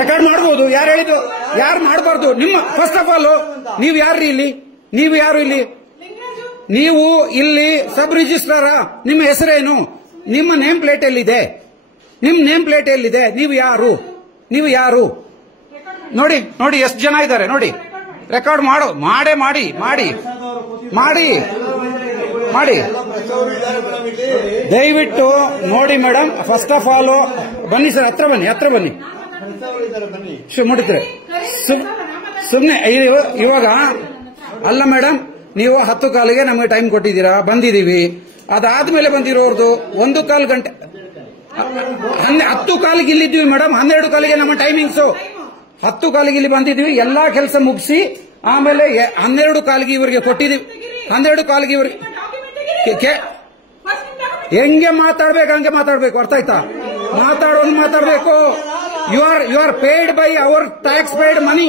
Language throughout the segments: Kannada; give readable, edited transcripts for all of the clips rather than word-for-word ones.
ರೆಕಾರ್ಡ್ ಮಾಡಬಹುದು. ಯಾರು ಹೇಳಿದ್ದು? ಯಾರು ಮಾಡಬಾರ್ದು? ನಿಮ್ಮ ಫಸ್ಟ್ ಆಫ್ ಆಲ್ ನೀವು ಯಾರ್ರಿ ಇಲ್ಲಿ? ನೀವು ಯಾರು ಇಲ್ಲಿ? ನೀವು ಇಲ್ಲಿ ಸಬ್ ರಿಜಿಸ್ಟ್ರಾರ? ನಿಮ್ಮ ಹೆಸರೇನು? ನಿಮ್ಮ ನೇಮ್ ಪ್ಲೇಟ್ ಎಲ್ಲಿದೆ? ನಿಮ್ಮ ನೇಮ್ ಪ್ಲೇಟ್ ಎಲ್ಲಿದೆ? ನೀವು ಯಾರು? ನೀವು ಯಾರು? ನೋಡಿ ನೋಡಿ ಎಷ್ಟು ಜನ ಇದ್ದಾರೆ ನೋಡಿ. ರೆಕಾರ್ಡ್ ಮಾಡಿ ಮಾಡಿ ಮಾಡಿ ಮಾಡಿ ಮಾಡಿ ದಯವಿಟ್ಟು ನೋಡಿ ಮೇಡಮ್. ಫಸ್ಟ್ ಆಫ್ ಆಲ್ ಬನ್ನಿ ಸರ್, ಹತ್ರ ಬನ್ನಿ, ಹತ್ರ ಬನ್ನಿ. ಮುಡಿದ್ರೆ ಸುಮ್ನೆ ಇವಾಗ ಅಲ್ಲ ಮೇಡಮ್. ನೀವು 10 ಕಾಲಿಗೆ ನಮಗೆ ಟೈಮ್ ಕೊಟ್ಟಿದ್ದೀರಾ, ಬಂದಿದ್ದೀವಿ. ಅದಾದ್ಮೇಲೆ ಬಂದಿರೋರ್ದು 1 ಕಾಲ್ ಗಂಟೆ 10 ಕಾಲಿಗೆ ಇಲ್ಲಿದ್ವಿ ಮೇಡಮ್. 12 ಕಾಲಿಗೆ ನಮ್ಮ ಟೈಮಿಂಗ್ಸು. 10 ಕಾಲಿಗೆ ಇಲ್ಲಿ ಬಂದಿದ್ವಿ, ಎಲ್ಲಾ ಕೆಲಸ ಮುಗಿಸಿ ಆಮೇಲೆ 12 ಕಾಲಿಗೆ ಇವರಿಗೆ ಕೊಟ್ಟಿದ್ದೀವಿ. 12 ಕಾಲಿಗೆ ಇವರಿಗೆ ಹೆಂಗೆ ಮಾತಾಡ್ಬೇಕು ಹಂಗೆ ಮಾತಾಡ್ಬೇಕು. ಅರ್ಥ ಆಯ್ತಾ? ಮಾತಾಡಬೇಕು. You are paid by our tax paid money.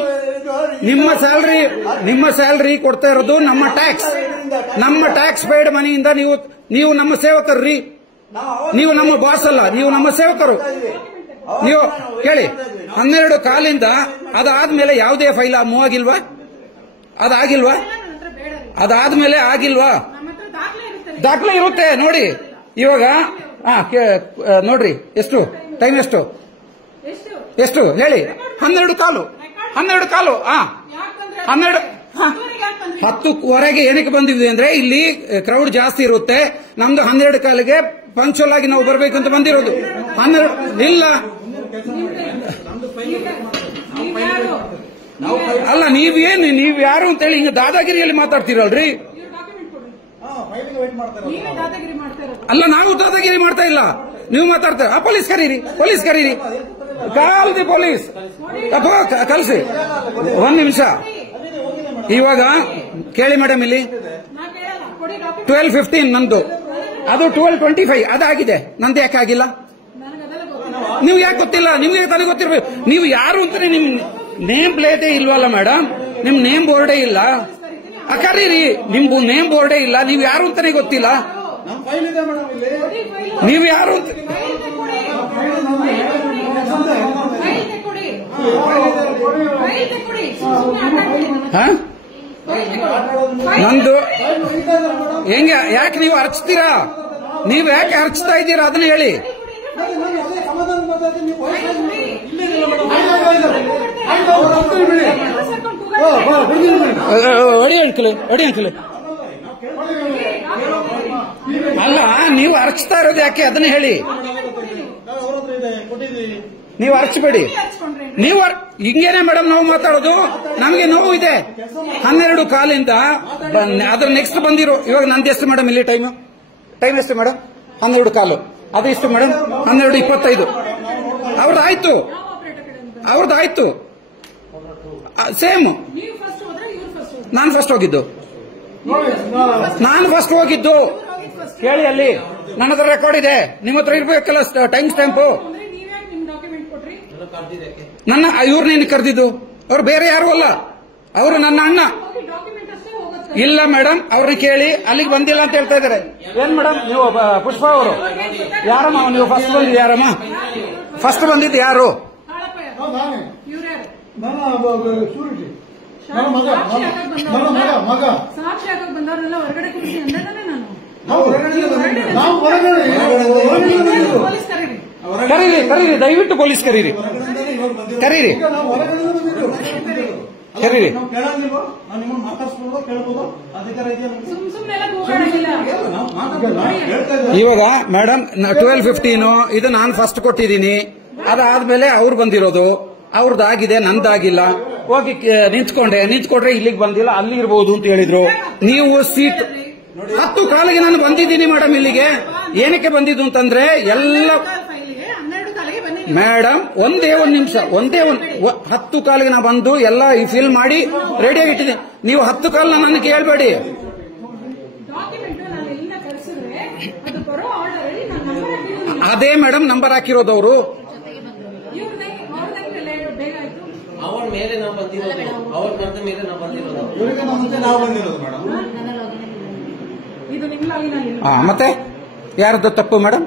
ನಿಮ್ಮ ಸ್ಯಾಲರಿ ಕೊಡ್ತಾ ಇರೋದು ನಮ್ಮ ಟ್ಯಾಕ್ಸ್ ಪೇಯ್ಡ್ ಮನಿಯಿಂದ. ನೀವು ನಮ್ಮ ಸೇವಕರ್ರಿ. ನೀವು ನಮ್ಮ ಬಾಸ್ ಅಲ್ಲ, ನೀವು ನಮ್ಮ ಸೇವಕರು. ನೀವು ಕೇಳಿ, 12 ಕಾಲಿಂದ ಅದಾದ್ಮೇಲೆ ಯಾವುದೇ ಫೈಲ್ ಮೂವ್ ಆಗಿಲ್ವಾ? ಅದಾದ್ಮೇಲೆ ಆಗಿಲ್ವಾ? ದಾಖಲೆ ಇರುತ್ತೆ ನೋಡಿ. ಇವಾಗ ನೋಡ್ರಿ, ಎಷ್ಟು ಟೈಮ್? ಎಷ್ಟು ಹೇಳಿ? 12 ಕಾಲು. 10ವರೆಗೆ ಏನಕ್ಕೆ ಬಂದಿದ್ವಿ ಅಂದ್ರೆ ಇಲ್ಲಿ ಕ್ರೌಡ್ ಜಾಸ್ತಿ ಇರುತ್ತೆ. ನಮ್ದು 12 ಕಾಲಿಗೆ ಪಂಕ್ಚುವಲ್ ಆಗಿ ನಾವು ಬರಬೇಕು ಅಂತ ಬಂದಿರೋದು. 12 ಇಲ್ಲ ಅಲ್ಲ. ನೀವ್ ಯಾರು ಅಂತ ಹೇಳಿ ಹಿಂಗ ದಾದಾಗಿರಿಯಲ್ಲಿ ಮಾತಾಡ್ತೀರಲ್ರಿ? ಅಲ್ಲ, ನಾವು ದಾದಾಗಿರಿ ಮಾಡ್ತಾ ಇಲ್ಲ, ನೀವು ಮಾತಾಡ್ತಾರೆ. ಪೊಲೀಸ್ ಕರೀರಿ. ಕಾಲ್ದಿ ಪೊಲೀಸ್ ಕಳಿಸಿ. 1 ನಿಮಿಷ. ಇವಾಗ ಕೇಳಿ ಮೇಡಮ್, ಇಲ್ಲಿ 12:15 ನಂದು, ಅದು 12:25 ಅದಾಗಿದೆ. ನಂದು ಯಾಕೆ ಆಗಿಲ್ಲ? ನೀವು ಯಾಕೆ ಗೊತ್ತಿಲ್ಲ? ನಿಮ್ಗೆ ತಾನೇ ಗೊತ್ತಿರ್ಬೇಕು. ನೀವು ಯಾರು ಅಂತಾನೆ ನಿಮ್ ನೇಮ್ ಪ್ಲೇಟೇ ಇಲ್ವಲ್ಲ ಮೇಡಮ್. ನಿಮ್ ನೇಮ್ ಬೋರ್ಡೇ ಇಲ್ಲ. ಕರೀರಿ, ನಿಮ್ಗೂ ನೇಮ್ ಬೋರ್ಡೇ ಇಲ್ಲ. ನೀವು ಯಾರು ಅಂತಾನೆ ಗೊತ್ತಿಲ್ಲ. ನೀವು ಯಾರು ಅಂತ ನಂದು ಹೆಂಗೆ? ಯಾಕೆ ನೀವು ಅರ್ಚ್ತೀರಾ? ನೀವು ಯಾಕೆ ಅರ್ಚ್ತಾ ಇದ್ದೀರಾ ಅದನ್ನ ಹೇಳಿ. ಅಡಿ ಅಂಕಲ್ ಅಲ್ಲ, ನೀವು ಅರ್ಚ್ತಾ ಇರೋದು ಯಾಕೆ ಅದನ್ನ ಹೇಳಿ. ನೀವು ಅರ್ಚಬೇಡಿ. ನೀವು ಹಿಂಗೇನೆ ಮೇಡಮ್ ನಾವು ಮಾತಾಡೋದು. ನಮಗೆ ನೋವು ಇದೆ. 12 ಕಾಲಿಂದ ಅದ್ರ ನೆಕ್ಸ್ಟ್ ಬಂದಿರೋ. ಇವಾಗ ನಂದು ಎಷ್ಟು ಮೇಡಮ್ ಇಲ್ಲಿ ಟೈಮ್ ಎಷ್ಟು ಮೇಡಮ್? 12 ಕಾಲು. ಅದು ಎಷ್ಟು ಮೇಡಮ್? 12:25. ಅವ್ರದ್ದಾಯ್ತು ಸೇಮ್. ನಾನು ಫಸ್ಟ್ ಹೋಗಿದ್ದು. ಕೇಳಿ, ಅಲ್ಲಿ ನನ್ನ ಹತ್ರ ರೆಕಾರ್ಡ್ ಇದೆ. ನಿಮ್ಮ ಹತ್ರ ಇರ್ಬೇಕಲ್ಲ ಟೈಮ್ ಸ್ಟ್ಯಾಂಪು. ಇವ್ರನ್ನೇನು ಕರೆದಿದ್ದು? ಅವ್ರು ಬೇರೆ ಯಾರು ಅಲ್ಲ, ಅವರು ನನ್ನ ಅಣ್ಣ. ಇಲ್ಲ ಮೇಡಮ್, ಅವ್ರನ್ನ ಕೇಳಿ. ಅಲ್ಲಿಗೆ ಬಂದಿಲ್ಲ ಅಂತ ಹೇಳ್ತಾ ಇದ್ದಾರೆ. ಏನ್ ಮೇಡಮ್ ನೀವು? ಪುಷ್ಪ ಅವರು ಯಾರಮ್ಮ? ನೀವು ಫಸ್ಟ್ ಬಂದಿದ್ದು ಯಾರಮ್ಮ? ಫಸ್ಟ್ ಬಂದಿದ್ದು ಯಾರು? ಕರೀರಿ, ದಯವಿಟ್ಟು ಪೊಲೀಸ್ ಕರೀರಿ. ಇವಾಗ ಮೇಡಮ್ 12:15 ಇದು ನಾನು ಫಸ್ಟ್ ಕೊಟ್ಟಿದ್ದೀನಿ. ಅದಾದ್ಮೇಲೆ ಅವ್ರು ಬಂದಿರೋದು. ಅವ್ರದ್ದಾಗಿದೆ, ನಂದಾಗಿಲ್ಲ. ಹೋಗಿ ನಿಂತ್ಕೊಂಡ್ರೆ ಇಲ್ಲಿಗೆ ಬಂದಿಲ್ಲ, ಅಲ್ಲಿ ಇರಬಹುದು ಅಂತ ಹೇಳಿದ್ರು. ನೀವು ಸೀಟ್ 10 ಕಾಲಿಗೆ ನಾನು ಬಂದಿದ್ದೀನಿ ಮೇಡಮ್. ಇಲ್ಲಿಗೆ ಏನಕ್ಕೆ ಬಂದಿದ್ದು ಅಂತಂದ್ರೆ ಎಲ್ಲ ಮೇಡಮ್ ಒಂದೇ 1 ನಿಮಿಷ 10 ಕಾಲಿಗೆ ನಾ ಬಂದು ಎಲ್ಲ ಫಿಲ್ ಮಾಡಿ ರೆಡಿಯಾಗಿ ಇಟ್ಟಿದ್ದೀನಿ. ನೀವು 10 ಕಾಲನ್ನ ನನಗೆ ಕೇಳಬೇಡಿ. ಅದೇ ಮೇಡಮ್ ನಂಬರ್ ಹಾಕಿರೋದು ಅವರು. ಮತ್ತೆ ಯಾರ್ದು ತಪ್ಪು ಮೇಡಮ್?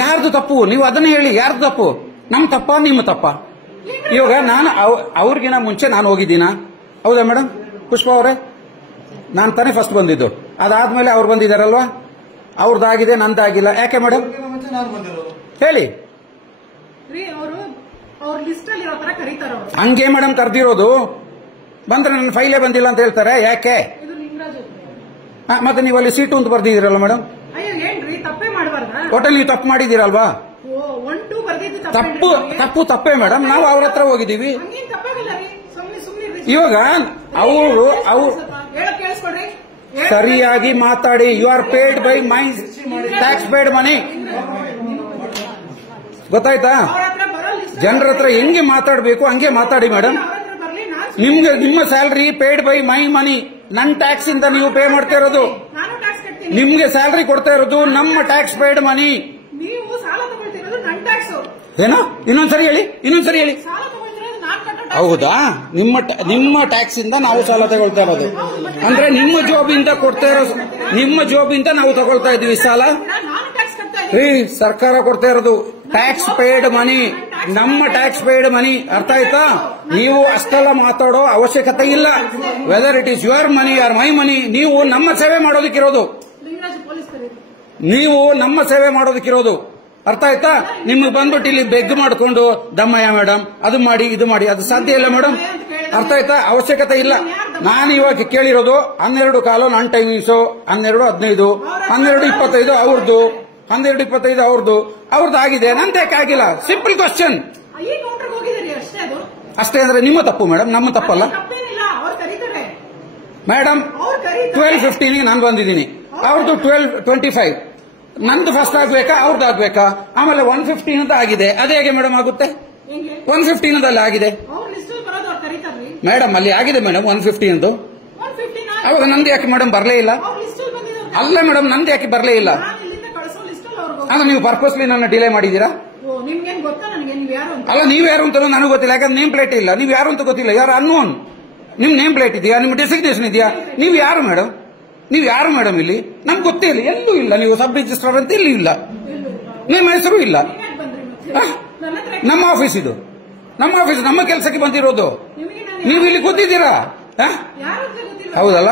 ಯಾರ್ದು ತಪ್ಪು ನೀವು ಅದನ್ನ ಹೇಳಿ, ಯಾರ್ದು ತಪ್ಪು? ನಮ್ ತಪ್ಪ ನಿಮ್ಮ ತಪ್ಪ? ಇವಾಗ ನಾನು ಅವ್ರಿಗಿನ ಮುಂಚೆ ನಾನು ಹೋಗಿದ್ದೀನ? ಹೌದಾ ಮೇಡಮ್? ಪುಷ್ಪ ಅವರೇ, ನಾನು ತಾನೇ ಫಸ್ಟ್ ಬಂದಿದ್ದು, ಅದಾದ್ಮೇಲೆ ಅವ್ರು ಬಂದಿದ್ದಾರಲ್ವಾ? ಅವ್ರದ್ದಾಗಿದೆ, ನಂದಾಗಿಲ್ಲ. ಯಾಕೆ ಮೇಡಮ್ ಹೇಳಿ? ಹಂಗೆ ಮೇಡಮ್ ಕರೆದಿರೋದು. ಬಂದ್ರೆ ನನ್ನ ಫೈಲೇ ಬಂದಿಲ್ಲ ಅಂತ ಹೇಳ್ತಾರೆ. ಯಾಕೆ? ಮತ್ತೆ ನೀವು ಅಲ್ಲಿ ಸೀಟು ಅಂತ ಬರ್ದಿದ್ದೀರಲ್ಲ ಮೇಡಮ್, ಒಟ್ಟಲ್ಲಿ ನೀವು ತಪ್ಪು ಮಾಡಿದ್ದೀರಲ್ವಾ? ತಪ್ಪೇ ಮೇಡಮ್. ನಾವು ಅವ್ರ ಹತ್ರ ಹೋಗಿದ್ದೀವಿ. ಇವಾಗ ಅವರು ಸರಿಯಾಗಿ ಮಾತಾಡಿ. You are paid by my tax paid money. ಗೊತ್ತಾಯ್ತಾ? ಜನರ ಹತ್ರ ಹೆಂಗೆ ಮಾತಾಡಬೇಕು ಹಂಗೆ ಮಾತಾಡಿ ಮೇಡಮ್. ನಿಮ್ಮ salary paid by my money, ನನ್ನ ಟ್ಯಾಕ್ಸ್ ಇಂದ ನೀವು ಪೇ ಮಾಡ್ತಾ ಇರೋದು. ನಿಮ್ಗೆ ಸ್ಯಾಲರಿ ಕೊಡ್ತಾ ಇರೋದು ನಮ್ಮ ಟ್ಯಾಕ್ಸ್ ಪೇಡ್ ಮನಿ. ಏನೋ ಇನ್ನೊಂದ್ಸರಿ ಹೇಳಿ. ಹೌದಾ? ನಿಮ್ಮ ಟ್ಯಾಕ್ಸ್ ಇಂದ ನಾವು ಸಾಲ ತಗೊಳ್ತಾ ಇರೋದು ಅಂದ್ರೆ ನಿಮ್ಮ ಜಾಬ್ ಇಂದ ಕೊಡ್ತಾ ಇರೋದು, ನಿಮ್ಮ ಜಾಬ್ ಇಂದ ನಾವು ತಗೊಳ್ತಾ ಇದೀವಿ ಸಾಲ. ಸರ್ಕಾರ ಕೊಡ್ತಾ ಇರೋದು ಟ್ಯಾಕ್ಸ್ ಪೇಡ್ ಮನಿ, ನಮ್ಮ ಟ್ಯಾಕ್ಸ್ ಪೇಡ್ ಮನಿ. ಅರ್ಥ ಆಯ್ತಾ? ನೀವು ಅಷ್ಟೆಲ್ಲ ಮಾತಾಡೋ ಅವಶ್ಯಕತೆ ಇಲ್ಲ. Whether it is your money or my money, ನೀವು ನಮ್ಮ ಸೇವೆ ಮಾಡೋದಕ್ಕಿರೋದು. ಅರ್ಥ ಆಯ್ತಾ? ನಿಮ್ಗೆ ಬಂದ್ಬಿಟ್ಟು ಇಲ್ಲಿ ಬೆಗ್ ಮಾಡ್ಕೊಂಡು ದಮ್ಮಯ್ಯ ಮೇಡಮ್ ಅದು ಮಾಡಿ ಇದು ಮಾಡಿ, ಅದು ಸಾಧ್ಯ ಇಲ್ಲ ಮೇಡಮ್. ಅರ್ಥ ಆಯ್ತಾ? ಅವಶ್ಯಕತೆ ಇಲ್ಲ. ನಾನು ಇವಾಗ ಕೇಳಿರೋದು 12:15 ನನ್ನ ಟೈಮಿಂಗ್ಸು, 12:15, 12:25 ಅವ್ರದ್ದು, 12:25 ಅವ್ರದ್ದು ಆಗಿದೆ, ನಂದೇಕೆ ಆಗಿಲ್ಲ? ಸಿಂಪಲ್ ಕ್ವಶನ್ ಅಷ್ಟೇ. ಅಂದ್ರೆ ನಿಮ್ಮ ತಪ್ಪು ಮೇಡಮ್, ನಮ್ಮ ತಪ್ಪಲ್ಲ ಮೇಡಮ್. 12:15 ನಾನು ಬಂದಿದ್ದೀನಿ, ಅವ್ರದ್ದು 12:25. ನಂದು ಫಸ್ಟ್ ಆಗ್ಬೇಕಾ ಅವ್ರದ್ದು ಆಗ್ಬೇಕಾ? ಆಮೇಲೆ 1:15 ಆಗಿದೆ. ಅದೇ ಹೇಗೆ ಮೇಡಮ್ ಆಗುತ್ತೆ? 1:15 ಆಗಿದೆ ಮೇಡಮ್, ಅಲ್ಲಿ ಆಗಿದೆ ಮೇಡಮ್ 1:15. ಅವಾಗ ನಂದು ಯಾಕೆ ಮೇಡಮ್ ಬರಲೇ ಇಲ್ಲ? ಅಲ್ಲ ಮೇಡಮ್, ನಂದು ಯಾಕೆ ಬರಲೇ ಇಲ್ಲ? ಅಂದ್ರೆ ನೀವು ಪರ್ಪಸ್ಲಿ ನನ್ನ ಡಿಲೇ ಮಾಡಿದ್ದೀರಾ? ಅಲ್ಲ, ನೀವ್ ಯಾರು ಅಂತ ನನಗೆ ಗೊತ್ತಿಲ್ಲ, ಯಾಕಂದ್ರೆ ನೇಮ್ ಪ್ಲೇಟ್ ಇಲ್ಲ. ನೀವು ಯಾರು ಅಂತ ಗೊತ್ತಿಲ್ಲ, ಯಾರು ಅನ್ನೋನ್. ನಿಮ್ ನೇಮ್ ಪ್ಲೇಟ್ ಇದೆಯಾ? ನಿಮ್ ಡೆಸಿಗ್ನೇಷನ್ ಇದೆಯಾ? ನೀವು ಯಾರು ಮೇಡಮ್? ಇಲ್ಲಿ ನಮ್ಗೆ ಗೊತ್ತೇ ಇಲ್ಲ, ಎಲ್ಲೂ ಇಲ್ಲ. ನೀವು ಸಬ್ ರಿಜಿಸ್ಟ್ರಾರ್ ಅಂತ ಇಲ್ಲಿ ಇಲ್ಲ, ನಿಮ್ಮ ಹೆಸರು ಇಲ್ಲ. ನಮ್ಮ ಆಫೀಸ್ ಇದು, ನಮ್ಮ ಕೆಲಸಕ್ಕೆ ಬಂದಿರೋದು. ನೀವು ಇಲ್ಲಿ ಗೊತ್ತಿದ್ದೀರಾ? ಹೌದಲ್ಲ?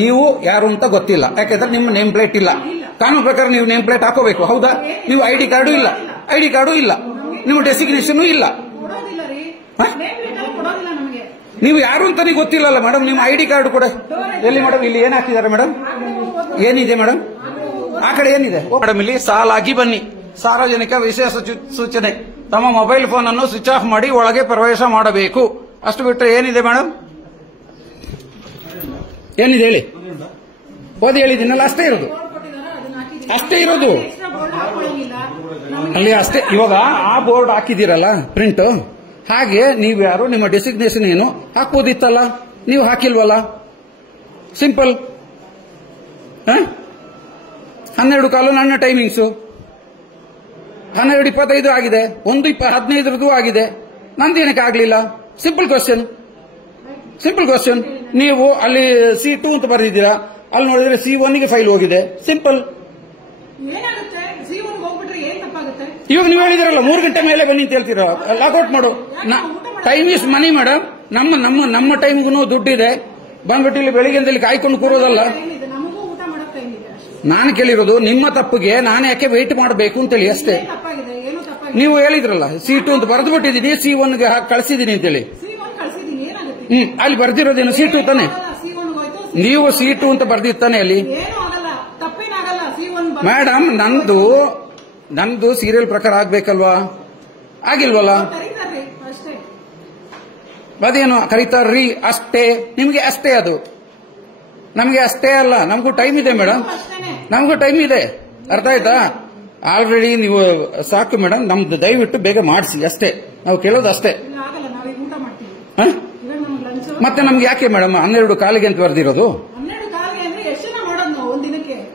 ನೀವು ಯಾರು ಅಂತ ಗೊತ್ತಿಲ್ಲ, ಯಾಕಂದ್ರೆ ನಿಮ್ಮ ನೇಮ್ ಪ್ಲೇಟ್ ಇಲ್ಲ. ಕಾನೂನು ಪ್ರಕಾರ ನೀವು ನೇಮ್ ಪ್ಲೇಟ್ ಹಾಕೋಬೇಕು. ಹೌದಾ? ನೀವು ಐಡಿ ಕಾರ್ಡು ಇಲ್ಲ, ನೀವು ಡೆಸಿಗ್ನೇಷನ್ ಇಲ್ಲ. ನೀವು ಯಾರು ಅಂತಾನೆ ಗೊತ್ತಿಲ್ಲಲ್ಲ ಮೇಡಮ್. ನಿಮ್ಮ ಐಡಿ ಕಾರ್ಡ್ ಕೂಡ ಎಲ್ಲಿ ಮೇಡಮ್? ಇಲ್ಲಿ ಏನ್ ಹಾಕಿದ್ದಾರೆ ಮೇಡಮ್? ಏನಿದೆ ಮೇಡಮ್? ಆ ಕಡೆ ಏನಿದೆ ಮೇಡಮ್? ಇಲ್ಲಿ ಸಾಲಾಗಿ ಬನ್ನಿ. ಸಾರ್ವಜನಿಕ ವಿಶೇಷ ಸೂಚನೆ, ತಮ್ಮ ಮೊಬೈಲ್ ಫೋನ್ ಅನ್ನು ಸ್ವಿಚ್ ಆಫ್ ಮಾಡಿ ಒಳಗೆ ಪ್ರವೇಶ ಮಾಡಬೇಕು. ಅಷ್ಟು ಬಿಟ್ಟರೆ ಏನಿದೆ ಮೇಡಮ್? ಏನಿದೆ ಹೇಳಿ? ಓದಿ ಹೇಳಿದ್ದೀನಲ್ಲ, ಅಷ್ಟೇ ಇರೋದು ಅಲ್ಲಿ ಅಷ್ಟೇ. ಇವಾಗ ಆ ಬೋರ್ಡ್ ಹಾಕಿದ್ದೀರಲ್ಲ ಪ್ರಿಂಟ್, ಹಾಗೆ ನೀವು ಯಾರು, ನಿಮ್ಮ ಡೆಸಿಗ್ನೇಷನ್ ಏನು ಹಾಕ್ಬೋದಿತ್ತಲ್ಲ, ನೀವು ಹಾಕಿಲ್ವಲ್ಲ. ಸಿಂಪಲ್. 12:15 ನನ್ನ ಟೈಮಿಂಗ್ಸು, 12:25 ಆಗಿದೆ, 1:15 ಆಗಿದೆ, ನಂದೇನಕ್ಕೆ ಆಗ್ಲಿಲ್ಲ? Simple question. ನೀವು ಅಲ್ಲಿ C2 ಅಂತ ಬರೆದಿದ್ದೀರಾ, ಅಲ್ಲಿ ನೋಡಿದ್ರೆ C1ಗೆ ಫೈಲ್ ಹೋಗಿದೆ. ಸಿಂಪಲ್. ಇವಾಗ ನೀವು ಹೇಳಿದಿರಲ್ಲ 3 ಗಂಟೆ ಮೇಲೆ ಬನ್ನಿ ಅಂತ ಹೇಳ್ತೀರಾ, ಲಾಗೌಟ್ ಮಾಡು. Time is money madam. ನಮ್ಮ ಟೈಮ್ಗೂ ದುಡ್ಡಿದೆ. ಬಂದ್ಬಿಟ್ಟು ಇಲ್ಲಿ ಬೆಳಿಗ್ಗೆಂದಲ್ಲಿ ಕಾಯ್ಕೊಂಡು ಕೂರೋದಲ್ಲ. ನಾನು ಕೇಳಿರೋದು ನಿಮ್ಮ ತಪ್ಪಿಗೆ ನಾನು ಯಾಕೆ ವೆಯ್ಟ್ ಮಾಡಬೇಕು ಅಂತೇಳಿ ಅಷ್ಟೇ. ನೀವು ಹೇಳಿದ್ರಲ್ಲ C2 ಅಂತ ಬರೆದು ಬಿಟ್ಟಿದ್ದೀನಿ, C1ಗೆ ಕಳಿಸಿದ್ದೀನಿ ಅಂತೇಳಿ. ಅಲ್ಲಿ ಬರ್ದಿರೋದೇನು C2 ತಾನೆ? ನೀವು C2 ಅಂತ ಬರ್ದಿರ್ತಾನೆ ಅಲ್ಲಿ ಮೇಡಮ್. ನಂದು ಸೀರಿಯಲ್ ಪ್ರಕಾರ ಆಗ್ಬೇಕಲ್ವಾ? ಆಗಿಲ್ವಲ್ಲ? ಅದೇನು ಕರೀತಾರ್ರಿ ಅಷ್ಟೇ, ನಿಮ್ಗೆ ಅಷ್ಟೇ. ಅದು ನಮ್ಗೆ ಅಷ್ಟೇ ಅಲ್ಲ, ನಮಗೂ ಟೈಮ್ ಇದೆ ಮೇಡಮ್, ನಮಗೂ ಟೈಮ್ ಇದೆ. ಅರ್ಥ ಆಯ್ತಾ? ಆಲ್ರೆಡಿ ನೀವು ಸಾಕು ಮೇಡಮ್, ನಮ್ದು ದಯವಿಟ್ಟು ಬೇಗ ಮಾಡಿಸಿ ಅಷ್ಟೇ. ನಾವು ಕೇಳೋದು ಅಷ್ಟೇ. ಮತ್ತೆ ನಮ್ಗೆ ಯಾಕೆ ಮೇಡಮ್ 12:15 ಅಂತ ಬರ್ದಿರೋದು?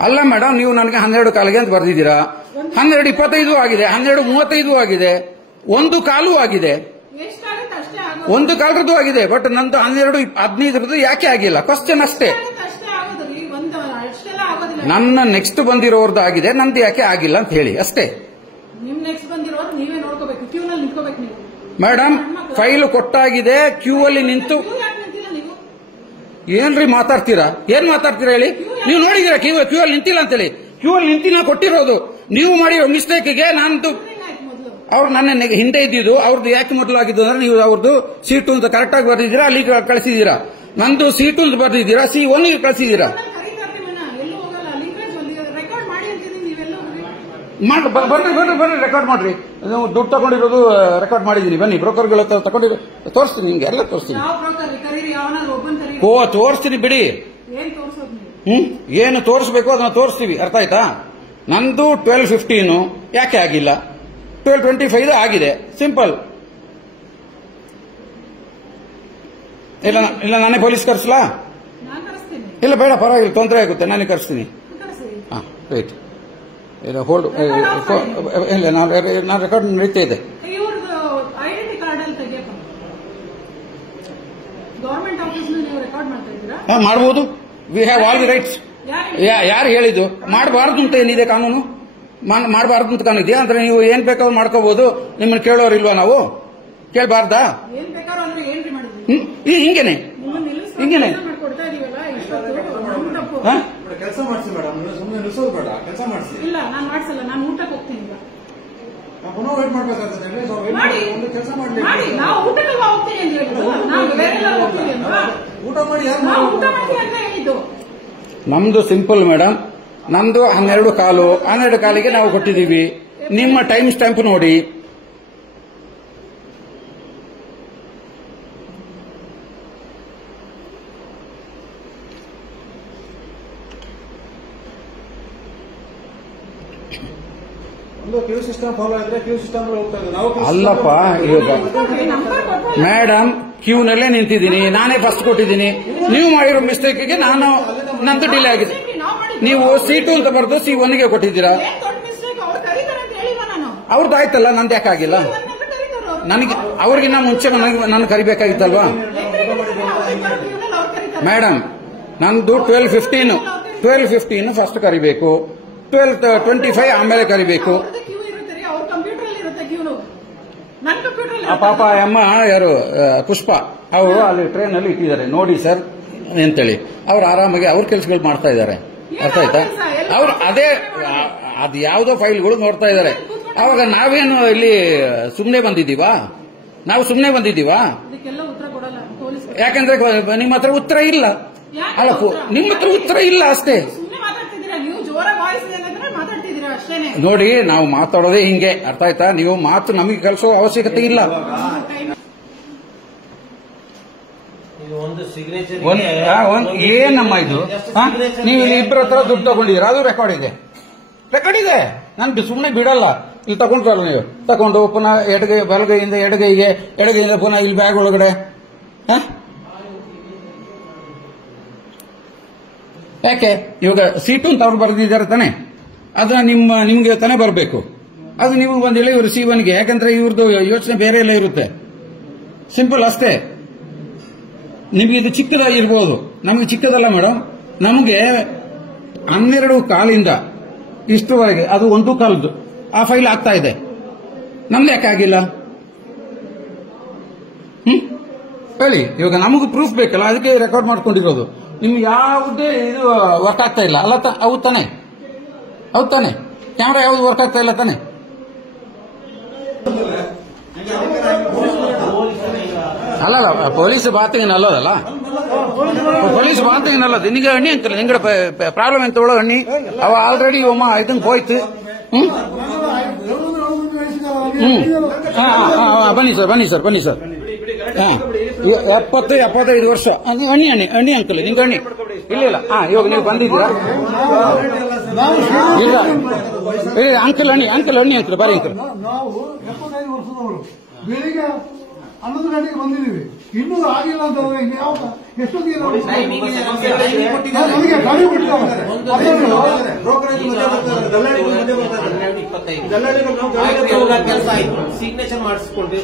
ಅಲ್ಲ ಮೇಡಮ್, ನೀವು ನನಗೆ 12:15 ಅಂತ ಬರ್ದಿದ್ದೀರಾ. 12:25 ಆಗಿದೆ, 12:35 ಆಗಿದೆ, 1:15 ಆಗಿದೆ, 1:15 ಆಗಿದೆ. ಬಟ್ ನಂದು 12:15 ಯಾಕೆ ಆಗಿಲ್ಲ? ಕ್ವಶನ್ ಅಷ್ಟೇ. ನನ್ನ ನೆಕ್ಸ್ಟ್ ಬಂದಿರೋರ್ದು ಆಗಿದೆ, ನಂದು ಯಾಕೆ ಆಗಿಲ್ಲ ಅಂತ ಹೇಳಿ ಅಷ್ಟೇ. ಮೇಡಮ್ ಫೈಲ್ ಕೊಟ್ಟಾಗಿದೆ, ಕ್ಯೂ ಅಲ್ಲಿ ನಿಂತು ಏನ್ರಿ ಮಾತಾಡ್ತೀರಾ? ಏನ್ ಮಾತಾಡ್ತೀರಾ ಹೇಳಿ? ನೀವು ನೋಡಿದೀರಾ ಕ್ಯೂ ಅಲ್ಲಿ ನಿಂತಿಲ್ಲ ಅಂತೇಳಿ? ಕ್ಯೂ ಅಲ್ಲಿ ನಿಂತಿಲ್ಲ ಕೊಟ್ಟಿರೋದು. ನೀವು ಮಾಡಿರೋ ಮಿಸ್ಟೇಕ್ಗೆ ನಂದು ಅವ್ರು ನನ್ನ ಹಿಂದೆ ಇದ್ದಿದ್ದು ಅವ್ರದ್ದು ಯಾಕೆ ಮೊದಲು ಆಗಿದ್ದು ಅಂದ್ರೆ ನೀವು ಅವ್ರದ್ದು C2 ಅಂತ ಕರೆಕ್ಟ್ ಆಗಿ ಬರ್ದಿದ್ದೀರಾ, ಅಲ್ಲಿ ಕಳಿಸಿದೀರಾ. ನಂದು C2 ಅಂತ ಬರ್ದಿದ್ದೀರಾ, C1 ಗೆ ಕಳಿಸಿದೀರಾ. ಬರ್ರಿ ರೆಕಾರ್ಡ್ ಮಾಡ್ರಿ. ನೀವು ದುಡ್ಡು ತಗೊಂಡಿರೋದು ರೆಕಾರ್ಡ್ ಮಾಡಿದೀನಿ. ಬನ್ನಿ ಬ್ರೋಕರ್ಗಳ ಹತ್ರ ತಗೊಂಡಿರೋ ತೋರಿಸ್ತೀನಿ, ನಿಮ್ಗೆ ಎಲ್ಲ ತೋರಿಸ್ತೀನಿ. ತೋರಿಸ್ತೀನಿ ಬಿಡಿ. ಏನು ತೋರಿಸ್ಬೇಕು ಅದನ್ನ ತೋರಿಸ್ತೀವಿ. ಅರ್ಥ ಆಯ್ತಾ? ನಂದು 12:15 ಯಾಕೆ ಆಗಿಲ್ಲ? 12:25 ಆಗಿದೆ. ಸಿಂಪಲ್. ಇಲ್ಲ ನಾನೇ ಪೊಲೀಸ್ ಕರ್ಸ್ಲಾ? ಇಲ್ಲ ಬೇಡ, ಪರವಾಗಿಲ್ಲ, ತೊಂದರೆ ಆಗುತ್ತೆ, ನಾನೇ ಕರ್ಸ್ತೀನಿ. ಹಾ ರೈಟ್. ಇಲ್ಲ ಹೋಲ್ಡ್, ಇಲ್ಲ ನಾನು ರೆಕಾರ್ಡ್ ನಡೀತಾ ಇದೆ. ಮಾಡಬಹುದು. We have all the rights. ಯಾರು ಹೇಳಿದ್ದು ಮಾಡಬಾರ್ದು ಅಂತ ಏನಿದೆ ಕಾನೂನು? ಮಾಡಬಾರ್ದು ಅಂತ ಕಾನೂನು ಇದೆಯಾ? ಅಂದ್ರೆ ನೀವು ಏನ್ ಬೇಕಾದ್ರೂ ಮಾಡ್ಕೋಬಹುದು. ನಿಮ್ಮನ್ನ ಕೇಳೋರಿಲ್ವಾ? ನಾವು ಕೇಳಬಾರ್ದಾ? ಹಿಂಗೇನೆ ಕೆಲಸ ಮಾಡಿಸಿ ಮೇಡಮ್, ಸುಮ್ಮನೆ ನಿಲ್ಸೋದು ಬೇಡ, ಕೆಲಸ ಮಾಡಿಸಿ. ಇಲ್ಲ ನಾನು ಮಾಡಿಸಲ್ಲ, ನಾನು ಊಟಕ್ಕೆ ಹೋಗ್ತೀನಿ. ಪುನಃ ವೇಟ್ ಮಾಡ್ಬೇಕಾಗ್ತದೆ. ಕೆಲಸ ಮಾಡಿ, ನಾವು ಊಟಕ್ಕೆ ಹೋಗ್ತೀನಿ ಅಂತ ಹೇಳಿದ್ದು. ನಾನು ಬೇರೆ ಹೋಗ್ತೀನಿ ಊಟ ಮಾಡಿ ಊಟ ಮಾಡ್ತೀನಿ ಅಂತ ಹೇಳಿದ್ದು. ನಮ್ದು ಸಿಂಪಲ್ ಮೇಡಮ್. ನಮ್ದು 12 ಕಾಲಿಗೆ ನಾವು ಕೊಟ್ಟಿದ್ದೀವಿ. ನಿಮ್ಮ ಟೈಮ್ ಸ್ಟ್ಯಾಂಪ್ ನೋಡಿ. ಕ್ಯೂ ಸಿಸ್ಟಮ್ ಫಾಲೋ ಆಗಿದ್ರೆ ಕ್ಯೂ ಸಿಸ್ಟಮ್ ಹೋಗ್ತಾ ಇದೆ. ಅಲ್ಲಪ್ಪ, ಇವಾಗ ಮೇಡಮ್ ಕ್ಯೂನಲ್ಲೇ ನಿಂತಿದ್ದೀನಿ, ನಾನೇ ಫಸ್ಟ್ ಕೊಟ್ಟಿದ್ದೀನಿ. ನೀವು ಮಾಡಿರೋ ಮಿಸ್ಟೇಕ್ಗೆ ನಂದು ಡಿಲೇ ಆಗಿದೆ. ನೀವು C2 ಅಂತ ಬರೆದು C1 ಗೆ ಕೊಟ್ಟಿದ್ದೀರಾ. ಅವ್ರದ್ದು ಆಯ್ತಲ್ಲ, ನಂದು ಯಾಕಾಗಿಲ್ಲ? ನನಗೆ ಅವ್ರಿಗಿನ್ನ ಮುಂಚೆ ನನ್ನ ಕರಿಬೇಕಾಗಿತ್ತಲ್ವಾ ಮೇಡಮ್? ನಂದು 12:15 ಫಸ್ಟ್ ಕರಿಬೇಕು, 12:25 ಆಮೇಲೆ ಕರಿಬೇಕು. ಪಾಪ ಅಮ್ಮ ಯಾರು ಪುಷ್ಪ ಅವರು ಅಲ್ಲಿ ಟ್ರೈನ್ ಅಲ್ಲಿ ಇಟ್ಟಿದ್ದಾರೆ ನೋಡಿ ಸರ್ ಅಂತೇಳಿ. ಅವ್ರು ಆರಾಮಾಗಿ ಅವ್ರ ಕೆಲಸಗಳು ಮಾಡ್ತಾ ಇದ್ದಾರೆ. ಅರ್ಥ ಆಯ್ತಾ? ಅವ್ರು ಅದು ಯಾವುದೋ ಫೈಲ್ಗಳು ನೋಡ್ತಾ ಇದ್ದಾರೆ. ಅವಾಗ ನಾವೇನು ಇಲ್ಲಿ ಸುಮ್ಮನೆ ಬಂದಿದ್ದೀವಾ? ನಾವು ಸುಮ್ಮನೆ ಬಂದಿದ್ದೀವಾ? ಯಾಕಂದ್ರೆ ನಿಮ್ಮ ಹತ್ರ ಉತ್ತರ ಇಲ್ಲ. ಅಲ್ಲ, ನಿಮ್ಮ ಹತ್ರ ಉತ್ತರ ಇಲ್ಲ ಅಷ್ಟೇ. ನೋಡಿ, ನಾವು ಮಾತಾಡೋದೇ ಹಿಂಗೆ. ಅರ್ಥ ಆಯ್ತಾ? ನೀವು ಮಾತು ನಮಗೆ ಕಲಿಸೋ ಅವಶ್ಯಕತೆ ಇಲ್ಲ. ಏನಮ್ಮ ಇದು? ನೀವು ಇಲ್ಲಿ ಇಬ್ಬರ ಹತ್ರ ದುಡ್ಡು ತಗೊಂಡಿದ್ದೀರಾ, ಅದು ರೆಕಾರ್ಡ್ ಇದೆ. ನಾನು ಸುಮ್ಮನೆ ಬಿಡಲ್ಲ. ಇಲ್ಲಿ ತಗೊಂಡ್ರಲ್ಲ ನೀವು, ತಗೊಂಡು ಪುನಃ ಬಲಗೈಯಿಂದ ಎಡಗೈಯಿಂದ ಪುನಃ ಇಲ್ಲಿ ಬ್ಯಾಗ್ ಒಳಗಡೆ. ಯಾಕೆ? ಇವಾಗ C2 ಅಂತ ಅವ್ರು ಬರೆದಿದ್ದಾರೆ ತಾನೆ, ಅದನ್ನ ನಿಮ್ಗೆ ತಾನೇ ಬರಬೇಕು. ಅದು ನಿಮಗೆ ಬಂದಿಲ್ಲ, ಇವರು C1 ಗೆ. ಯಾಕಂದ್ರೆ ಇವ್ರದ್ದು ಯೋಚನೆ ಬೇರೆ ಎಲ್ಲ ಇರುತ್ತೆ. ಸಿಂಪಲ್ ಅಷ್ಟೇ. ನಿಮ್ಗೆ ಇದು ಚಿಕ್ಕದಾಗಿರ್ಬೋದು, ನಮ್ಗೆ ಚಿಕ್ಕದಲ್ಲ ಮೇಡಮ್. ನಮಗೆ 12 ಕಾಲಿಂದ ಇಷ್ಟುವರೆಗೆ ಅದು 1 ಕಾಲದ್ದು ಆ ಫೈಲ್ ಆಗ್ತಾ ಇದೆ. ನಮ್ದು ಯಾಕೆ ಆಗಿಲ್ಲ ಹೇಳಿ? ಇವಾಗ ನಮಗೂ ಪ್ರೂಫ್ ಬೇಕಲ್ಲ, ಅದಕ್ಕೆ ರೆಕಾರ್ಡ್ ಮಾಡ್ಕೊಂಡಿರೋದು. ನಿಮ್ಗೆ ಯಾವುದೇ ಇದು ವರ್ಕ್ ಆಗ್ತಾ ಇಲ್ಲ ಅಲ್ಲ? ಹೌದು ತಾನೆ? ಕ್ಯಾಮ್ರಾ ಯಾವ್ದು ವರ್ಕ್ ಆಗ್ತಾ ಇಲ್ಲ ತಾನೆ? ಅಲ್ಲಲ್ಲ, ಪೊಲೀಸ್ ಬಾತಿಗೆ ನಲ್ಲೋದಲ್ಲ, ಪೊಲೀಸ್ ಬಾತಿಗೆ ನಲ್ಲೋದು. ನಿನಗೆ ಅಣ್ಣಿ ಅಂತಲ್ಲ, ನಿಂಗಡೆ ಪ್ರಾಬ್ಲಮ್ ಎಂತ ಒಳಗೆ ಅಣ್ಣಿ ಅವ ಆಲ್ರೆಡಿ ಇದನ್ನು ಹೋಯ್ತು. ಬನ್ನಿ ಸರ್. 70-75 ವರ್ಷ ಅಣ್ಣಿ ಅಂಕಲ್, ನಿಂಗೆ ಅಣ್ಣಿ ಇಲ್ಲ. ಇವಾಗ ನೀವು ಬಂದಿದ್ದೀರಾ? ಇಲ್ಲ ಅಂಕಲ್ ಅಣ್ಣಿ ಅಂಕಲ್ ಬರೀ ಅಂಕಲ್. ನಾವು 75 ವರ್ಷದವರು ಬೆಳಿಗ್ಗೆ 11 ಗಂಟೆಗೆ ಬಂದಿದ್ದೀವಿ, ಇನ್ನೂ ಆಗಿಲ್ಲ ಅಂತ ಎಷ್ಟೊತ್ತಿಗೆ ನಮಗೆ ಗಾಡಿ ಸಿಗ್ನೇಚರ್ ಮಾಡಿಸ್ಕೊಂಡ್ರಿ.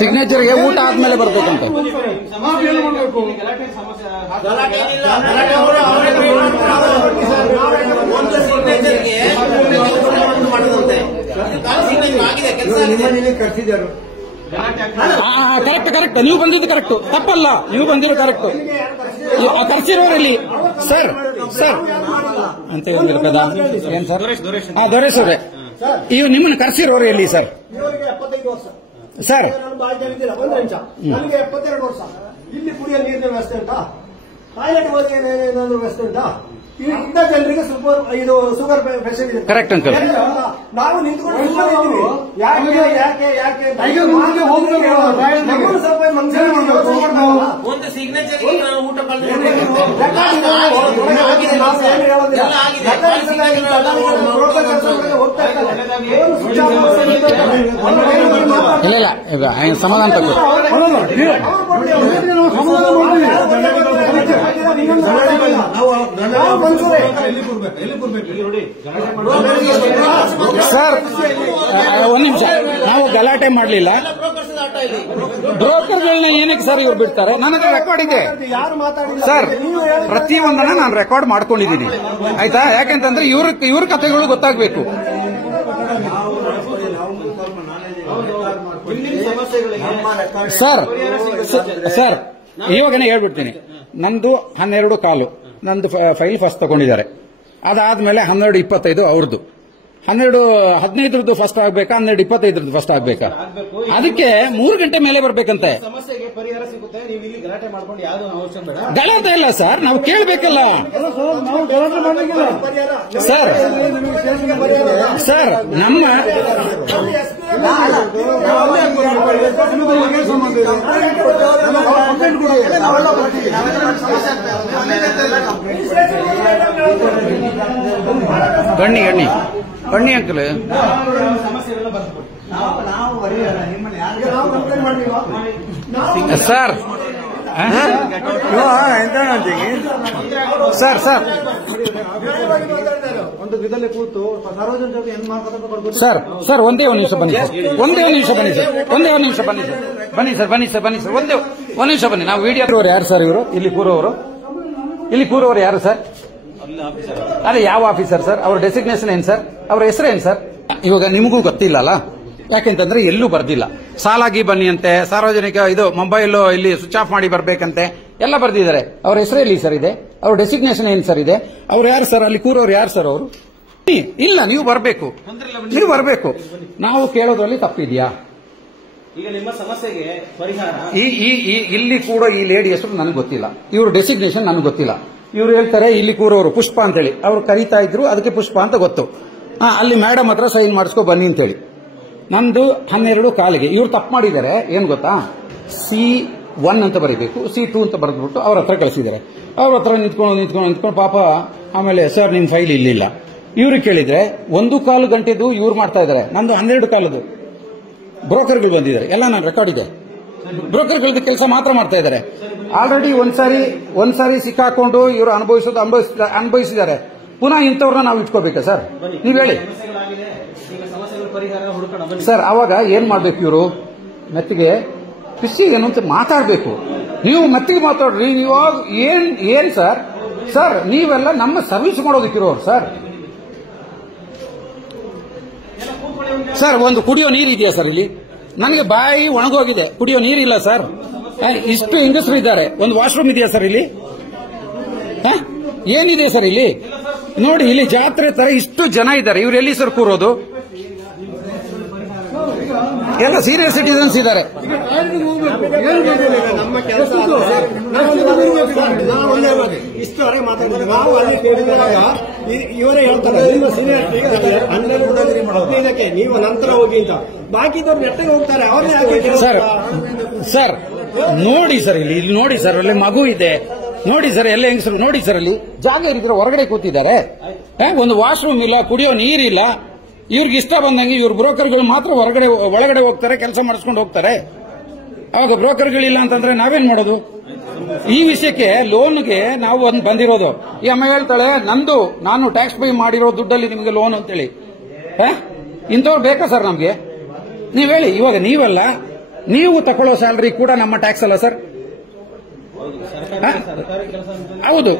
ಸಿಗ್ನೇಚರ್ಗೆ ಊಟ ಆದ್ಮೇಲೆ ಬರ್ಬೇಕಂತ. ಒಂದು ಸಿಗ್ನೇಚರ್ಗೆ ಮಾಡೋದಂತೆ ಸಿಗ್ನೇಚರ್ ಆಗಿದೆ ಕೆಲಸ ಕರ್ಸಿದ್ದಾರೆ ಕರೆಕ್ಟ್ ನೀವು ಬಂದಿದ್ದು ಕರೆಕ್ಟ್, ತಪ್ಪಲ್ಲ, ನೀವು ಬಂದಿರೋ ಕರೆಕ್ಟ್. ಕರ್ಸಿರೋರಲ್ಲಿ ಸರ್ ಅಂತ ಹೇಳಿದ್ರು ಕದಾ ಏನ್ ಸರ್? ದೊರೇಶ್ ಅವರೇ, ಇವು ನಿಮ್ಮನ್ನು ಕರ್ಸಿರೋರು ಎಲ್ಲಿ ಸರ್? ಇವರಿಗೆ 75 ವರ್ಷ ಸರ್. ನಾನು ಬಾಯಿ ಕೇಳಿದ್ದಿಲ್ಲ, ಒಂದು ನಿಮಿಷ. ನನಗೆ 72 ವರ್ಷ. ಇಲ್ಲಿ ಕುಡಿಯೋ ನೀರಿನ ವ್ಯವಸ್ಥೆ ಉಂಟಾ? ಟಾಯ್ಲೆಟ್ ಹೋಗಿ ಏನಾದ್ರು ವ್ಯವಸ್ಥೆ ಉಂಟಾ? ಇಂಥ ಜನರಿಗೆ ಇದು ಶುಗರ್ ಪೇಷಂಟ್ ಇದೆ. Correct uncle. ನಾವು ನಿಂತ್ಕೊಂಡು ಸುಮ್ಮನೆ ಇದ್ದೀವಿ. ಯಾಕೆ ನಮ್ಮನ್ನು ಸ್ವಲ್ಪ ಮನುಷ್ಯರು ಒಂದು ಸಿಗ್ನೇಚರ್ಗೆ ನಾವು ಊಟ ಇಲ್ಲ ಸಮಾಧಾನ ತಗೋ. ಸರ್ ಒಂದ್ ನಿಮಿಷ, ನಾವು ಗಲಾಟೆ ಮಾಡಲಿಲ್ಲ. ಬ್ರೋಕರ್ಗಳನ್ನ ಏನಕ್ಕೆ ಸರ್ ಇವ್ರು ಬಿಡ್ತಾರೆ? ನನ್ನ ಹತ್ರ ರೆಕಾರ್ಡ್ ಇದೆ ಸರ್, ಪ್ರತಿಯೊಂದನ್ನ ನಾನು ರೆಕಾರ್ಡ್ ಮಾಡ್ಕೊಂಡಿದ್ದೀನಿ ಆಯ್ತಾ. ಯಾಕೆಂತಂದ್ರೆ ಇವ್ರ ಕಥೆಗಳು ಗೊತ್ತಾಗಬೇಕು. ಸರ್ ಇವಾಗನೇ ಹೇಳ್ಬಿಡ್ತೀನಿ, ನಂದು 12 ಕಾಲು ನಂದು ಫೈಲ್ ಫಸ್ಟ್ ತಗೊಂಡಿದ್ದಾರೆ. ಅದಾದ್ಮೇಲೆ 12:25 ಅವ್ರದ್ದು. 12:15 ಫಸ್ಟ್ ಆಗ್ಬೇಕಾ, 12:25 ಫಸ್ಟ್ ಆಗ್ಬೇಕಾ? ಅದಕ್ಕೆ 3 ಗಂಟೆ ಮೇಲೆ ಬರ್ಬೇಕಂತೆ. ಸಮಸ್ಯೆಗೆ ಪರಿಹಾರ ಸಿಗುತ್ತೆ. ನೀವು ಇಲ್ಲಿ ಗಲಾಟೆ ಮಾಡ್ಕೊಂಡು ಯಾವ್ದು ಅವಶ್ಯ ಬೇಡ. ಗಲಾಟೆ ಇಲ್ಲ ಸರ್, ನಾವು ಕೇಳಬೇಕಲ್ಲ ಸರ್. ನಮ್ಮ ಬನ್ನಿ ಅಂಕಲ್. ಸರ್ ಒಂದು ವಿಧದಲ್ಲಿ ಕೂತು ಸಾರ್ವಜನಿಕ ಏನ್ ಮಾಡ್ತಾರೆ ಸರ್ ಒಂದೇ ಒಂದು ನಿಮಿಷ ಬನ್ನಿ ಸರ್. ಒಂದೇ ನಿಮಿಷ ಬನ್ನಿ. ನಾವು ವಿಡಿಯೋ ಯಾರು ಸರ್ ಇವರು? ಇಲ್ಲಿ ಕೂರೋರು ಯಾರು ಸರ್? ಅದೇ ಯಾವ ಆಫೀಸರ್ ಸರ್? ಅವ್ರ ಡೆಸಿಗ್ನೇಷನ್ ಏನ್ ಸರ್? ಅವ್ರ ಹೆಸರು ಏನ್ ಸರ್? ಇವಾಗ ನಿಮಗೂ ಗೊತ್ತಿಲ್ಲ ಅಲ್ಲ, ಯಾಕೆಂತಂದ್ರೆ ಎಲ್ಲೂ ಬರ್ದಿಲ್ಲ. ಸಾಲಾಗಿ ಬನ್ನಿ ಅಂತೆ, ಸಾರ್ವಜನಿಕ ಇದು ಮೊಬೈಲ್ ಇಲ್ಲಿ ಸ್ವಿಚ್ ಆಫ್ ಮಾಡಿ ಬರ್ಬೇಕಂತೆ ಎಲ್ಲ ಬರ್ದಿದ್ದಾರೆ. ಅವ್ರ ಹೆಸರು ಎಲ್ಲಿ ಸರ್ ಇದೆ? ಅವ್ರ ಡೆಸಿಗ್ನೇಷನ್ ಏನ್ ಸರ್ ಇದೆ? ಅವ್ರು ಯಾರು ಸರ್? ಅಲ್ಲಿ ಕೂರೋರು ಯಾರು ಸರ್ ಅವರು? ಇಲ್ಲ, ನೀವು ಬರಬೇಕು. ನಾವು ಕೇಳೋದ್ರಲ್ಲಿ ತಪ್ಪಿದ್ಯಾ? ಈಗ ನಿಮ್ಮ ಸಮಸ್ಯೆಗೆ ಪರಿಹಾರ ಇಲ್ಲಿ ಕೂಡ ಈ ಲೇಡಿ ಹೆಸರು ನನಗೆ ಗೊತ್ತಿಲ್ಲ, ಇವ್ರ ಡೆಸಿಗ್ನೇಷನ್ ನನಗೆ ಗೊತ್ತಿಲ್ಲ. ಇವ್ರು ಹೇಳ್ತಾರೆ ಇಲ್ಲಿ ಕೂರೋರು ಪುಷ್ಪ ಅಂತ ಹೇಳಿ, ಅವ್ರು ಕರೀತಾ ಇದ್ರು, ಅದಕ್ಕೆ ಪುಷ್ಪ ಅಂತ ಗೊತ್ತು. ಅಲ್ಲಿ ಮೇಡಮ್ ಹತ್ರ ಸೈನ್ ಮಾಡಿಸ್ಕೊ ಬನ್ನಿ ಅಂತ ಹೇಳಿ. ನಂದು 12 ಕಾಲಿಗೆ ಇವ್ರು ತಪ್ಪು ಮಾಡಿದ್ದಾರೆ. ಏನ್ ಗೊತ್ತಾ? C1 ಅಂತ ಬರೀಬೇಕು, C2 ಅಂತ ಬರೆದ್ಬಿಟ್ಟು ಅವ್ರ ಹತ್ರ ಕಳಿಸಿದ್ದಾರೆ. ಅವ್ರ ಹತ್ರ ನಿಂತ್ಕೊಂಡು ಪಾಪ ಆಮೇಲೆ ಸರ್ ನಿಮ್ ಫೈಲ್ ಇಲ್ಲಿಲ್ಲ. ಇವ್ರು ಕೇಳಿದ್ರೆ 1 ಗಂಟೆದು ಇವ್ರು ಮಾಡ್ತಾ ಇದ್ದಾರೆ, ನಂದು 12 ಕಾಲದು. ಬ್ರೋಕರ್ಗಳು ಬಂದಿದ್ದಾರೆ, ಎಲ್ಲ ನಾನು ರೆಕಾರ್ಡ್ ಇದೆ. ಬ್ರೋಕರ್ಗಳದ್ದು ಕೆಲಸ ಮಾತ್ರ ಮಾಡ್ತಾ ಇದ್ದಾರೆ. ಆಲ್ರೆಡಿ ಒಂದ್ಸಾರಿ ಸಿಕ್ಕಾಕೊಂಡು ಇವರು ಅನುಭವಿಸಿದ್ದಾರೆ. ಪುನಃ ಇಂಥವ್ರನ್ನ ನಾವು ಇಟ್ಕೋಬೇಕಾ ಸರ್? ನೀವ್ ಹೇಳಿ ಸರ್. ಅವಾಗ ಏನ್ ಮಾಡ್ಬೇಕು? ಇವರು ಮೆತ್ತಿಗೆ ಪಿಸಿ ಏನು ಅಂತ ಮಾತಾಡ್ಬೇಕು. ನೀವು ಮೆತ್ತಿಗೆ ಮಾತಾಡ್ರಿ. ನೀವು ಏನ್ ಸರ್ ನೀವೆಲ್ಲ ನಮ್ಮ ಸರ್ವಿಸ್ ಮಾಡೋದಕ್ಕಿರೋರು ಸರ್. ಒಂದು ಕುಡಿಯೋ ನೀರು ಇದೆಯಾ ಸರ್ ಇಲ್ಲಿ? ನನಗೆ ಬಾಯಿ ಒಣಗೋಗಿದೆ, ಕುಡಿಯೋ ನೀರಿಲ್ಲ ಸರ್. ಇಷ್ಟು ಹೆಂಗಸರು ಇದ್ದಾರೆ, ಒಂದು ವಾಶ್ರೂಮ್ ಇದೆಯಾ ಸರ್ ಇಲ್ಲಿ? ಏನಿದೆ ಸರ್ ಇಲ್ಲಿ? ನೋಡಿ, ಇಲ್ಲಿ ಜಾತ್ರೆ ತರ ಇಷ್ಟು ಜನ ಇದ್ದಾರೆ. ಇವ್ರು ಎಲ್ಲಿ ಸರ್ ಕೂರೋದು? ಎಲ್ಲ ಸೀನಿಯರ್ ಸಿಟಿಸನ್ಸ್ ಇದ್ದಾರೆ. ನಮ್ಮ ಕೆಲಸ ಇಷ್ಟವರೆಗೆ ಮಾತಾಡಿದ್ರೆ ನಾವು ಅಲ್ಲಿ ಕೇಳಿದಾಗ ಇವರೇ ಹೇಳ್ತಾರೆ ನಿಮ್ಮ ಸೀನಿಯರ್ಟಿಗೆ 15ಕ್ಕೆ ನೀವು ನಂತರ ಹೋಗಿ ಅಂತ. ಬಾಕಿದವ್ರು ನೆಟ್ಟಿಗೆ ಹೋಗ್ತಾರೆ, ಅವ್ರನ್ನೇ ಹಾಕಿ ಸರ್ ನೋಡಿ ಸರ್, ಇಲ್ಲಿ ನೋಡಿ ಸರ್, ಅಲ್ಲಿ ಮಗು ಇದೆ ನೋಡಿ ಸರ್, ಎಲ್ಲ ಹೆಂಗಸರು ನೋಡಿ ಸರ್, ಅಲ್ಲಿ ಜಾಗ ಇರಿದ್ರೆ ಹೊರಗಡೆ ಕೂತಿದ್ದಾರೆ. ಒಂದು ವಾಶ್ರೂಮ್ ಇಲ್ಲ, ಕುಡಿಯೋ ನೀರಿಲ್ಲ. ಇವ್ರಿಗೆ ಇಷ್ಟ ಬಂದಂಗೆ ಇವ್ರ ಬ್ರೋಕರ್ಗಳು ಮಾತ್ರ ಒಳಗಡೆ ಹೋಗ್ತಾರೆ, ಕೆಲಸ ಮಾಡಿಸ್ಕೊಂಡು ಹೋಗ್ತಾರೆ. ಅವಾಗ ಬ್ರೋಕರ್ಗಳಿಲ್ಲ ಅಂತಂದ್ರೆ ನಾವೇನ್ ಮಾಡೋದು? ಈ ವಿಷಯಕ್ಕೆ ಲೋನ್ಗೆ ನಾವು ಒಂದು ಬಂದಿರೋದು. ಈ ಅಮ್ಮ ಹೇಳ್ತಾಳೆ ನಾನು ಟ್ಯಾಕ್ಸ್ ಪೇ ಮಾಡಿರೋ ದುಡ್ಡಲ್ಲಿ ನಿಮಗೆ ಲೋನ್ ಅಂತೇಳಿ. ಇಂಥವ್ರು ಬೇಕಾ ಸರ್ ನಮ್ಗೆ? ನೀವ್ ಹೇಳಿ. ಇವಾಗ ನೀವು ತಗೊಳ್ಳೋ ಸ್ಯಾಲರಿ ಕೂಡ ನಮ್ಮ ಟ್ಯಾಕ್ಸ್ ಅಲ್ಲ ಸರ್? ಹೌದು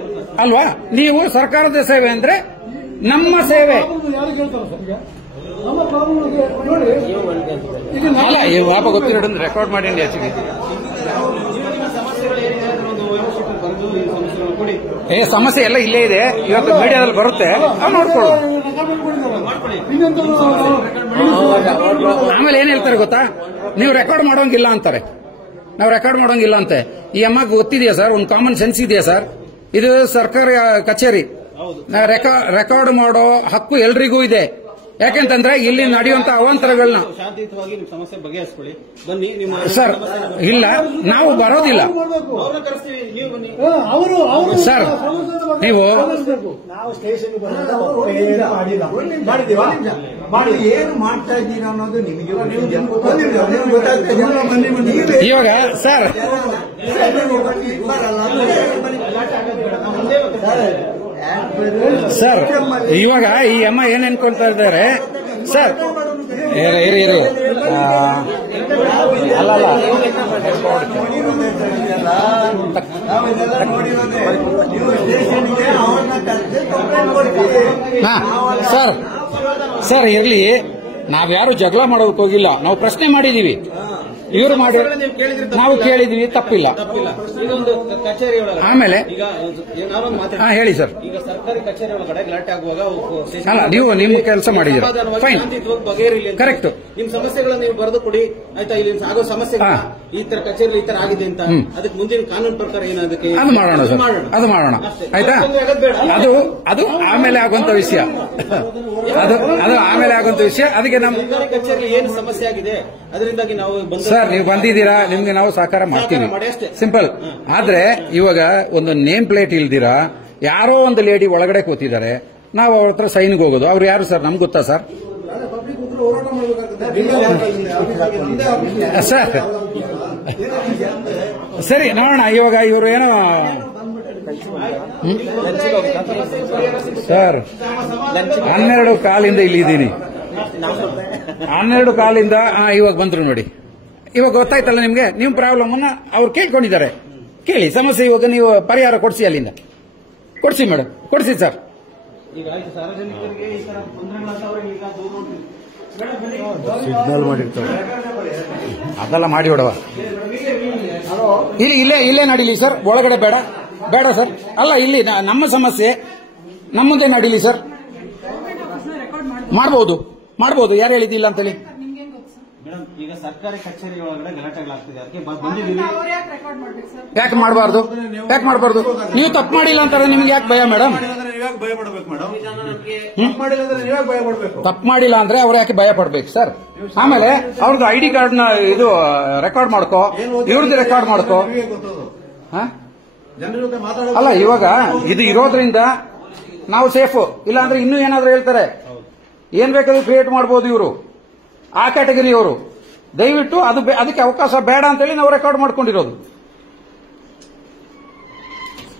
ಅಲ್ವಾ? ನೀವು ಸರ್ಕಾರದ ಸೇವೆ ಅಂದ್ರೆ ನಮ್ಮ ಸೇವೆ ಯಾರು ಕೇಳ್ತಾರ ಸರ್ ಈಗ ನಮ್ಮ ಪ್ರಾಬ್ಲಮ್ ನೋಡಿ ಇದು ಅಲ್ಲ ಈ ಪಾಪ ಗೊತ್ತಿರೋದು ರೆಕಾರ್ಡ್ ಮಾಡಿ ಹೆಚ್ಚಿಗೆ ಸಮಸ್ಯೆ ಎಲ್ಲ ಇಲ್ಲೇ ಇದೆ. ಇವತ್ತು ಮೀಡಿಯಾದಲ್ಲಿ ಬರುತ್ತೆ, ನಾವು ನೋಡ್ಕೊಳ್ಳೋದು. ಆಮೇಲೆ ಏನ್ ಹೇಳ್ತಾರೆ ಗೊತ್ತಾ, ನೀವು ರೆಕಾರ್ಡ್ ಮಾಡೋಂಗಿಲ್ಲ ಅಂತಾರೆ. ನಾವು ರೆಕಾರ್ಡ್ ಮಾಡೋಂಗಿಲ್ಲ ಅಂತೆ. ಈ ಅಮ್ಮ ಗೊತ್ತಿದೆಯಾ ಸರ್, ಒಂದು ಕಾಮನ್ ಸೆನ್ಸ್ ಇದೆಯಾ ಸರ್? ಇದು ಸರ್ಕಾರಿ ಕಚೇರಿ, ರೆಕಾರ್ಡ್ ಮಾಡೋ ಹಕ್ಕು ಎಲ್ರಿಗೂ ಇದೆ. ಯಾಕೆಂತಂದ್ರೆ ಇಲ್ಲಿ ನಡೆಯುವಂತ ಅವಾಂತರಗಳನ್ನ ಶಾಂತಿಯುತವಾಗಿ ನಿಮ್ಮ ಸಮಸ್ಯೆ ಬಗೆಹರಿಸ್ಕೊಳ್ಳಿ. ಬನ್ನಿ ನಿಮ್ಮ ಸರ್. ಇಲ್ಲ, ನಾವು ಬರೋದಿಲ್ಲ ಅವರು ಸರ್. ನೀವು ನಾವು ಸ್ಟೇಷನ್ಗೆ ಮಾಡಿ ಏನು ಮಾಡ್ತಾ ಇದ್ದೀರಾ ಅನ್ನೋದು ನಿಮಗೆ ಇವಾಗ ಸರ್ ಸರ್ ಇವಾಗ ಈ ಅಮ್ಮ ಏನ್ ಅನ್ಕೊಂತಾ ಇದ್ದಾರೆ ಸರ್? ಇರಿ ಅಲ್ಲ ಸರ್ ಸರ್ ಇರ್ಲಿ, ನಾವ್ಯಾರು ಜಗಳ ಮಾಡೋದಕ್ಕೆ ಹೋಗಿಲ್ಲ. ನಾವು ಪ್ರಶ್ನೆ ಮಾಡಿದೀವಿ, ಇವರು ಮಾಡಿ ನಾವು ಕೇಳಿದೀವಿ, ತಪ್ಪಿಲ್ಲ. ಈಗ ಒಂದು ಕಚೇರಿ ಒಳಗಡೆ ಆಮೇಲೆ ಈಗ ನಾವೊಂದು ಮಾತಾಡ್ತೀವಿ. ಹೇಳಿ ಸರ್. ಈಗ ಸರ್ಕಾರಿ ಕಚೇರಿ ಒಳಗಡೆ ಗಲಾಟೆ ಆಗುವಾಗ ಅಲ್ಲ, ನೀವು ನಿಮ್ ಕೆಲಸ ಮಾಡಿದ್ದೀರಾ, ಫೈನ್, ಶಾಂತಿಯುತವಾಗಿ ಬಗೆಹರಿಲಿ. ಕರೆಕ್ಟ್. ನಿಮ್ ಸಮಸ್ಯೆಗಳನ್ನ ನೀವು ಬರೆದು ಕೊಡಿ, ಆಯ್ತಾ? ಇಲ್ಲಿ ಆಗೋ ಸಮಸ್ಯೆ ಈ ತರ ಕಚೇರಿ ಈ ತರ ಆಗಿದೆ ಅಂತ, ಅದಕ್ಕೆ ಮುಂದಿನ ಕಾನೂನು ಪ್ರಕಾರ ಏನದಕ್ಕೆ ಅದು ಮಾಡೋಣ ಸರ್, ಅದು ಮಾಡೋಣ, ಆಯ್ತಾ? ಅದು ಆಮೇಲೆ ಆಗುವಂತ ವಿಷಯ, ಅದು ಆಮೇಲೆ ಆಗುವಂತ ವಿಷಯ. ಅದಕ್ಕೆ ನಮ್ಮ ಸರ್ಕಾರಿ ಕಚೇರಿ ಏನು ಸಮಸ್ಯೆ ಆಗಿದೆ ಅದರಿಂದಾಗಿ ನಾವು ಸರ್, ನೀವು ಬಂದಿದ್ದೀರಾ, ನಿಮ್ಗೆ ನಾವು ಸಹಕಾರ ಮಾಡ್ತೀವಿ, ಸಿಂಪಲ್. ಆದ್ರೆ ಇವಾಗ ಒಂದು ನೇಮ್ ಪ್ಲೇಟ್ ಇಲ್ದಿರಾ ಯಾರೋ ಒಂದು ಲೇಡಿ ಒಳಗಡೆ ಕೂತಿದ್ದಾರೆ, ನಾವು ಅವ್ರ ಹತ್ರ ಸೈನ್ಗೆ ಹೋಗೋದು. ಅವ್ರು ಯಾರು ಸರ್, ನಮ್ಗೆ ಗೊತ್ತಾ ಸರ್? ಸರ್ ಸರಿ, ನೋಡೋಣ. ಇವಾಗ ಇವರು ಏನೋ ಸರ್ 12 ಕಾಲಿಂದ ಇಲ್ಲಿದ್ದೀನಿ, 12 ಕಾಲಿಂದ ಇವಾಗ ಬಂದ್ರು ನೋಡಿ. ಇವಾಗ ಗೊತ್ತಾಯ್ತಲ್ಲ ನಿಮ್ಗೆ, ನಿಮ್ ಪ್ರಾಬ್ಲಮ್ ಅನ್ನ ಅವ್ರು ಕೇಳ್ಕೊಂಡಿದ್ದಾರೆ. ಕೇಳಿ ಸಮಸ್ಯೆ, ಇವಾಗ ನೀವು ಪರಿಹಾರ ಕೊಡ್ಸಿ, ಅಲ್ಲಿಂದ ಕೊಡ್ಸಿ ಮೇಡಮ್, ಕೊಡ್ಸಿ ಸರ್. ಈಗ ಆಯ್ತು, ಸಾರ್ವಜನಿಕರಿಗೆ ಈ ತರ ತೊಂದರೆಗಳಾಗ್ತಾವ್ರೆ, ಈಗ ಸಿಗ್ನಲ್ ಮಾಡಿರ್ತಾರೆ, ಅದೆಲ್ಲ ಮಾಡಿ ಹೊಡವ. ಇಲ್ಲೇ ನಡೀಲಿ ಸರ್, ಒಳಗಡೆ ಬೇಡ ಸರ್. ಅಲ್ಲ, ಇಲ್ಲಿ ನಮ್ಮ ಸಮಸ್ಯೆ ನಮ್ಮ ಮುಂದೆ ನಡೀಲಿ ಸರ್. ಮಾಡ್ಬೋದು, ಯಾರು ಹೇಳಿದ್ದಿಲ್ಲ ಅಂತೇಳಿ. ಮೇಡಮ್, ಈಗ ಸರ್ಕಾರಿ ಕಚೇರಿ ಒಳಗಡೆ ಗಲಾಟೆಗಳಾಗ್ತಿದೆ, ಅದಕ್ಕೆ ಬಂದಿದ್ದೀವಿ. ಯಾಕೆ ಮಾಡಬಾರ್ದು? ನೀವು ತಪ್ಪು ಮಾಡಿಲ್ಲ ಅಂತಾರೆ, ನಿಮ್ಗೆ ಯಾಕೆ ಭಯ ಮೇಡಮ್? ಭಯ ಪಡ್ಬೇಕು ಮೇಡಮ್, ಮಾಡಿಲ್ಲ ಅಂದ್ರೆ ನೀವಾಗ ಭಯ ಪಡ್ಬೇಕು. ತಪ್ಪು ಮಾಡಿಲ್ಲ ಅಂದ್ರೆ ಅವ್ರು ಯಾಕೆ ಭಯ ಪಡ್ಬೇಕು ಸರ್? ಆಮೇಲೆ ಅವ್ರದ್ದು ID ಕಾರ್ಡ್ ನ ಇದು ರೆಕಾರ್ಡ್ ಮಾಡ್ಕೋ, ಇವ್ರದ್ದು ರೆಕಾರ್ಡ್ ಮಾಡ್ಕೋ. ಅಲ್ಲ, ಇವಾಗ ಇದು ಇರೋದ್ರಿಂದ ನಾವು ಸೇಫು. ಇಲ್ಲ ಅಂದ್ರೆ ಇನ್ನೂ ಏನಾದ್ರೂ ಹೇಳ್ತಾರೆ, ಏನ್ ಬೇಕಾದ್ರೂ ಕ್ರಿಯೇಟ್ ಮಾಡಬಹುದು ಇವರು, ಆ ಕ್ಯಾಟಗರಿಯವರು. ದಯವಿಟ್ಟು ಅದಕ್ಕೆ ಅವಕಾಶ ಬೇಡ ಅಂತೇಳಿ ನಾವು ರೆಕಾರ್ಡ್ ಮಾಡ್ಕೊಂಡಿರೋದು.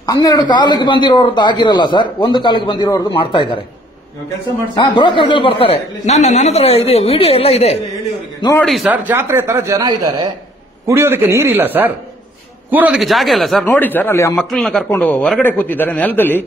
12 ಕಾಲಿಗೆ ಬಂದಿರೋರ್ದು ಆಗಿರಲ್ಲ ಸರ್, 1 ಕಾಲಿಗೆ ಬಂದಿರೋರ್ದು ಮಾಡ್ತಾ ಇದ್ದಾರೆ. ಬ್ರೋಕರ್ಗಳು ಬರ್ತಾರೆ. ನನ್ನ ಹತ್ರ ಇದೆ, ವಿಡಿಯೋ ಎಲ್ಲ ಇದೆ, ನೋಡಿ ಸರ್. ಜಾತ್ರೆ ತರ ಜನ ಇದ್ದಾರೆ, ಕುಡಿಯೋದಕ್ಕೆ ನೀರಿಲ್ಲ ಸರ್, ಕೂರೋದಕ್ಕೆ ಜಾಗ ಇಲ್ಲ ಸರ್. ನೋಡಿ ಸರ್, ಅಲ್ಲಿ ಆ ಮಕ್ಕಳನ್ನ ಕರ್ಕೊಂಡು ಹೊರಗಡೆ ಕೂತಿದ್ದಾರೆ ನೆಲದಲ್ಲಿ.